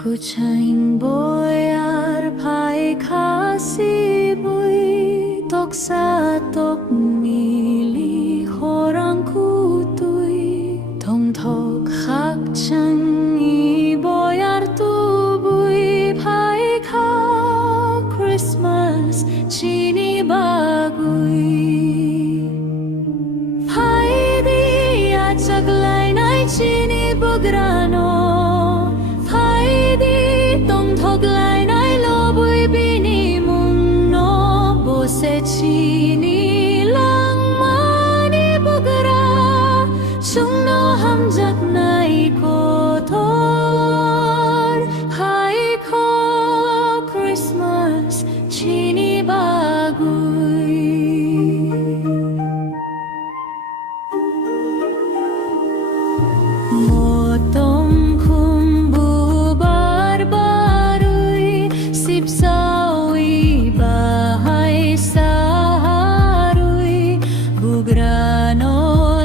Kuchaing boy ar pai kasi boy tok sa tok mili horang kutuy tong tok khak chang i boy ar tu boy pai ka Christmas chini baguy pai di achaglay nai chini bugrano chini lang mani bugara sung no hamjak nai ko thor hai ko Christmas chini bagui motong khumbu barbarui sipsawi Bugrano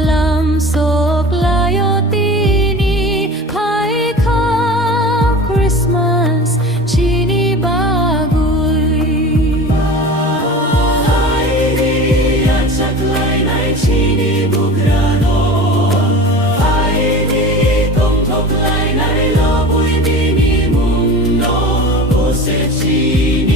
lam sok layotini pai ka Christmas chini baguy pai di achaklay nai chini bugrano pai di tong thoklay nai lobuy bini mundo bose chini